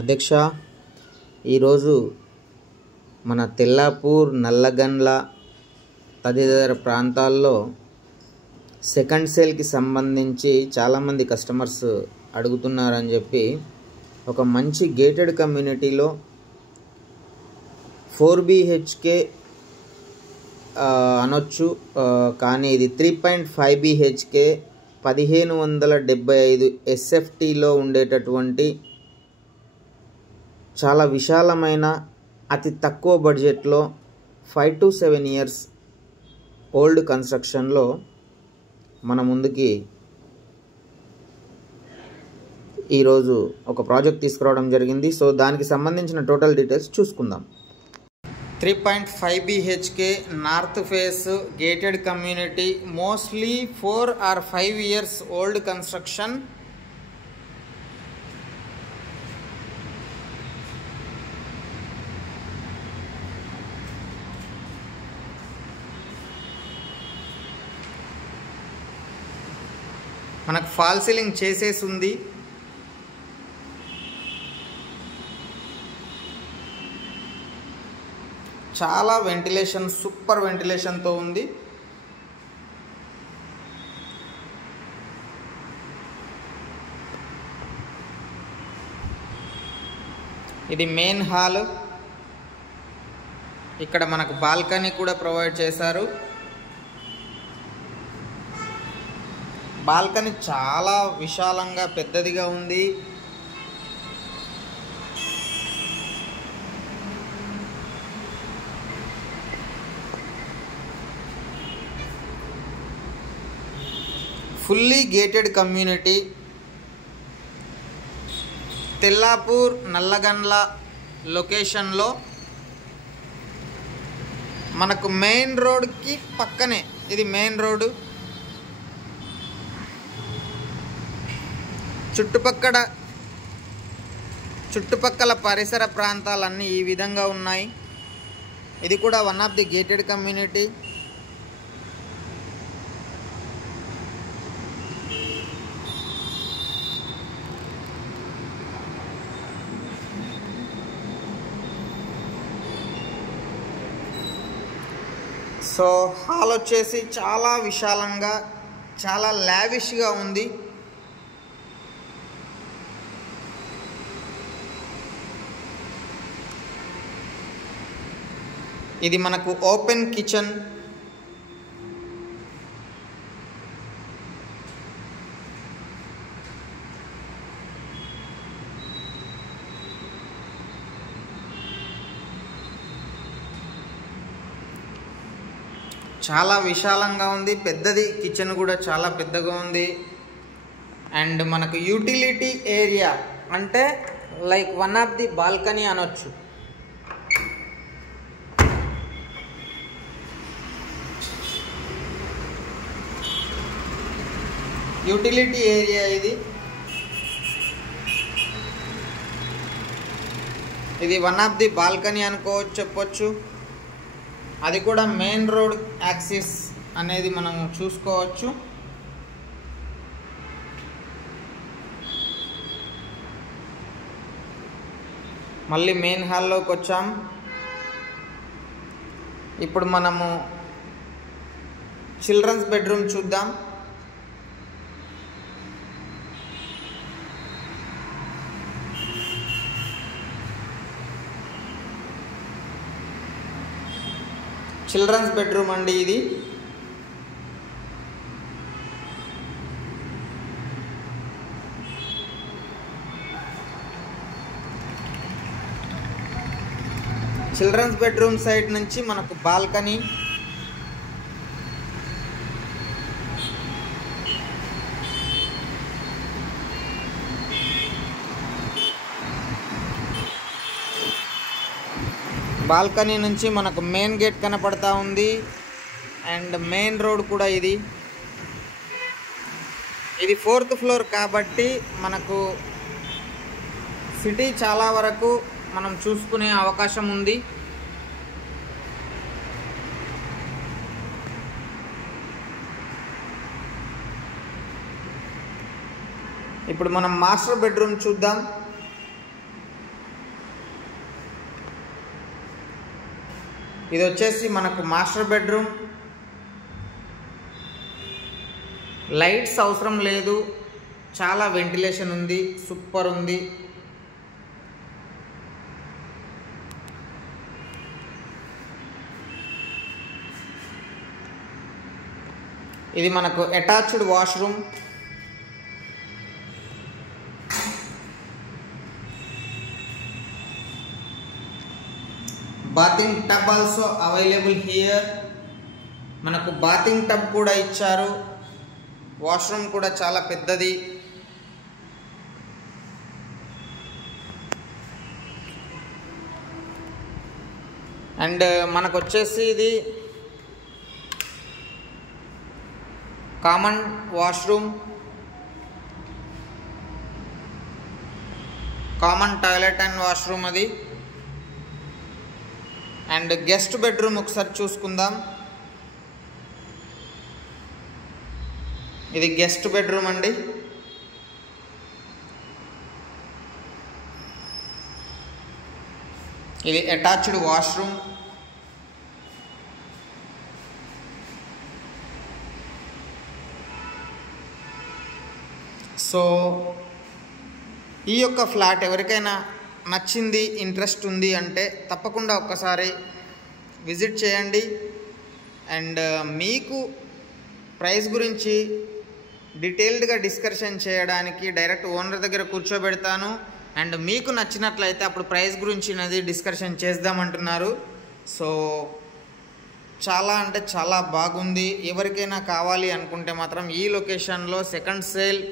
అధ్యక్ష, ఈరోజు మన తెల్లాపూర్, నల్లగండ్ల తదితర ప్రాంతాల్లో సెకండ్ సేల్కి సంబంధించి చాలామంది కస్టమర్స్ అడుగుతున్నారని చెప్పి ఒక మంచి గేటెడ్ కమ్యూనిటీలో 4 BHK అనొచ్చు, కానీ ఇది 3.5 BHK 1575 SFTలో ఉండేటటువంటి చాలా విశాలమైన అతి తక్కువ బడ్జెట్లో 5 to 7 years ఓల్డ్ కన్స్ట్రక్షన్లో మన ముందుకి ఈరోజు ఒక ప్రాజెక్ట్ తీసుకురావడం జరిగింది. సో దానికి సంబంధించిన టోటల్ డీటెయిల్స్ చూసుకుందాం. 3.5 BHK north face gated community, mostly 4 or 5 years old construction. మనకు ఫాల్ సీలింగ్ చేసేసి ఉంది. చాలా వెంటిలేషన్, సూపర్ వెంటిలేషన్తో ఉంది. ఇది మెయిన్ హాల్. ఇక్కడ మనకు బాల్కనీ కూడా ప్రొవైడ్ చేశారు. బాల్కనీ చాలా విశాలంగా పెద్దదిగా ఉంది. Fully gated community, Tellapur, Nallagandla లొకేషన్లో మనకు మెయిన్ రోడ్కి పక్కనే. ఇది మెయిన్ రోడ్డు. చుట్టుపక్కల పరిసర ప్రాంతాలన్నీ ఈ విధంగా ఉన్నాయి. ఇది కూడా one of the gated community. So hall వచ్చేసి చాలా విశాలంగా, చాలా లావిష్గా ఉంది. ఇది మనకు ఓపెన్ కిచెన్. చాలా విశాలంగా ఉంది, పెద్దది. కిచెన్ కూడా చాలా పెద్దగా ఉంది. అండ్ మనకు యూటిలిటీ ఏరియా అంటే like one of the balcony అనొచ్చు. యూటిలిటీ ఏరియా ఇది వన్ ఆఫ్ ది బాల్కనీ చెప్పొచ్చు. అది కూడా మెయిన్ రోడ్ యాక్సిస్ అనేది మనం చూసుకోవచ్చు. మళ్ళీ మెయిన్ హాల్లోకి వచ్చాం. ఇప్పుడు మనము చిల్డ్రన్స్ బెడ్రూమ్ చూద్దాం. చిల్డ్రన్స్ బెడ్రూమ్ అండి ఇది. చిల్డ్రన్స్ బెడ్రూమ్ సైడ్ నుంచి మనకు బాల్కనీ. బాల్కనీ నుంచి మనకు మెయిన్ గేట్ కనపడతా ఉంది. అండ్ మెయిన్ రోడ్ కూడా ఇది 4th ఫ్లోర్ కాబట్టి మనకు సిటీ చాలా వరకు మనం చూసుకునే అవకాశం ఉంది. ఇప్పుడు మనం మాస్టర్ బెడ్రూమ్ చూద్దాం. ఇది వచ్చేసి మనకు మాస్టర్ బెడ్రూమ్. లైట్స్ అవసరం లేదు, చాలా వెంటిలేషన్ ఉంది, సూపర్ ఉంది. ఇది మనకు attached washroom. Bathing tub also available here. మనకు బాతింగ్ టబ్ కూడా ఇచ్చారు. వాష్రూమ్ కూడా చాలా పెద్దది. అండ్ మనకు వచ్చేసి ఇది common washroom, common toilet and washroom అది. అండ్ గెస్ట్ బెడ్రూమ్ ఒకసారి చూసుకుందాం. ఇది గెస్ట్ బెడ్రూమ్ అండి. ఇది అటాచ్డ్ వాష్రూమ్. సో ఈ యొక్క ఫ్లాట్ ఎవరికైనా నచ్చింది, ఇంట్రెస్ట్ ఉంది అంటే తప్పకుండా ఒక్కసారి విజిట్ చేయండి. అండ్ మీకు ప్రైస్ గురించి డీటెయిల్డ్గా డిస్కషన్ చేయడానికి డైరెక్ట్ ఓనర్ దగ్గర కూర్చోబెడతాను. అండ్ మీకు నచ్చినట్లయితే అప్పుడు ప్రైస్ గురించి అనేది డిస్కషన్ చేద్దామంటున్నారు. సో చాలా అంటే చాలా బాగుంది. ఎవరికైనా కావాలి అనుకుంటే మాత్రం ఈ లొకేషన్లో సెకండ్ సేల్,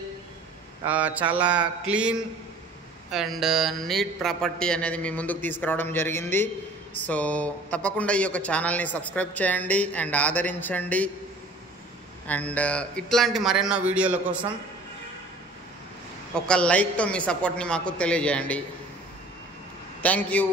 చాలా క్లీన్ అండ్ నీట్ ప్రాపర్టీ అనేది మీ ముందుకు తీసుకురావడం జరిగింది. సో తప్పకుండా ఈ యొక్క ఛానల్ని సబ్స్క్రైబ్ చేయండి అండ్ ఆదరించండి. అండ్ ఇట్లాంటి మరెన్నో వీడియోల కోసం ఒక లైక్తో మీ సపోర్ట్ని మాకు తెలియజేయండి. Thank you.